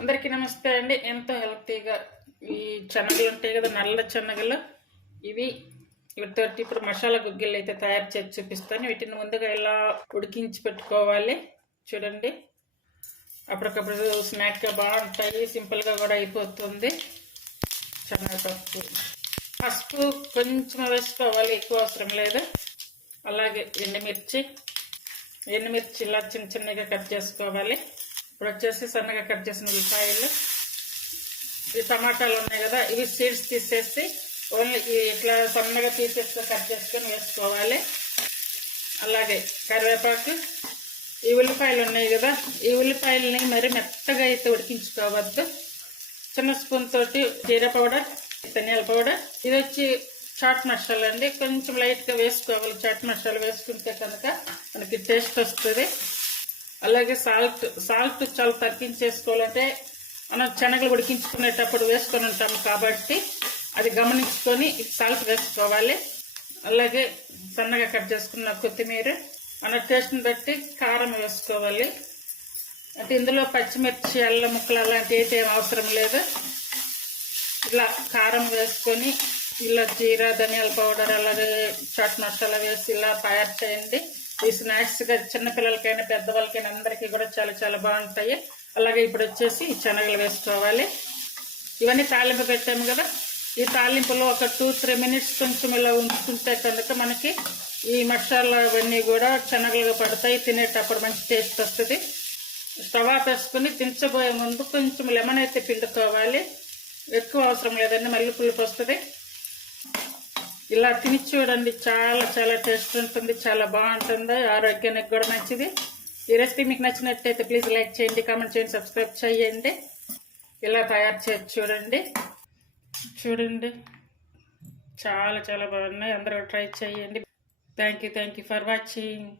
అందరికీ నమస్తే అండి. ఎంతో హెల్తీగా ఈ శనగలు ఉంటాయి కదా, నల్ల శనగలు. వీటితోటి ఇప్పుడు మసాలా గుగ్గిళ్ళు అయితే తయారు చేసి చూపిస్తాను. వీటిని ముందుగా ఇలా ఉడికించి పెట్టుకోవాలి. చూడండి, అప్పటికప్పుడు స్నాక్గా బాగుంటాయి. సింపుల్గా కూడా అయిపోతుంది. శనగపప్పు, పసుపు కొంచెం వేసుకోవాలి, ఎక్కువ అవసరం లేదు. అలాగే ఎండుమిర్చి ఇలా చిన్న చిన్నగా కట్ చేసుకోవాలి. ఇప్పుడు వచ్చేసి సన్నగా కట్ చేసిన ఉల్లిపాయలు, ఈ టమాటాలు ఉన్నాయి కదా, ఇవి సీడ్స్ తీసేసి ఓన్లీ ఇట్లా సన్నగా తీసేసి కట్ చేసుకొని వేసుకోవాలి. అలాగే కరివేపాకు, ఈ ఉల్లిపాయలు ఉన్నాయి కదా, ఈ ఉల్లిపాయలని మరి మెత్తగా అయితే ఉడికించుకోవద్దు. చిన్న స్పూన్ తోటి జీరా పౌడర్, ధనియాల పౌడర్, ఇది వచ్చి చాట్ మసాలా అండి. కొంచెం లైట్గా వేసుకోవాలి. చాట్ మసాలా వేసుకుంటే కనుక మనకి టేస్ట్ వస్తుంది. అలాగే సాల్ట్ చాలా తగ్గించేసుకోవాలంటే మనం శనగలు ఉడికించుకునేటప్పుడు వేసుకొని ఉంటాము కాబట్టి అది గమనించుకొని సాల్ట్ వేసుకోవాలి. అలాగే సన్నగా కట్ చేసుకున్న కొత్తిమీర, మన టేస్ట్ని బట్టి కారం వేసుకోవాలి. అంటే ఇందులో పచ్చిమిర్చి, అల్లం ముక్కలు అలాంటివి అయితే ఏం అవసరం లేదు. ఇలా కారం వేసుకొని ఇలా జీరా, ధనియాల పౌడర్, అలాగే చాట్ మసాలా వేసి ఇలా తయారు చేయండి. ఈ స్నాక్స్గా చిన్నపిల్లలకైనా పెద్దవాళ్ళకైనా అందరికీ కూడా చాలా చాలా బాగుంటాయి. అలాగే ఇప్పుడు వచ్చేసి శనగలు వేసుకోవాలి. ఇవన్నీ తాలింపు పెట్టాము కదా, ఈ తాలింపులో ఒక 2-3 మినిట్స్ కొంచెం ఇలా ఉంచుకుంటే కనుక మనకి ఈ మసాలా అవన్నీ కూడా శనగలుగా పడతాయి. తినేటప్పుడు మంచి టేస్ట్ వస్తుంది. స్టవ్ ఆఫ్ వేసుకుని దించబోయే ముందు కొంచెం లెమన్ అయితే పిండుకోవాలి. ఎక్కువ అవసరం లేదండి, మళ్ళీ పులుపు వస్తుంది. ఇలా తిని చూడండి, చాలా చాలా టేస్ట్ ఉంటుంది, చాలా బాగుంటుంది, ఆరోగ్యానికి కూడా మంచిది. ఈ రెసిపీ మీకు నచ్చినట్టయితే ప్లీజ్ లైక్ చేయండి, కామెంట్ చేయండి, సబ్స్క్రైబ్ చేయండి. ఇలా తయారు చేసి చూడండి, చాలా చాలా బాగున్నాయి. అందరూ ట్రై చేయండి. Thank you for watching.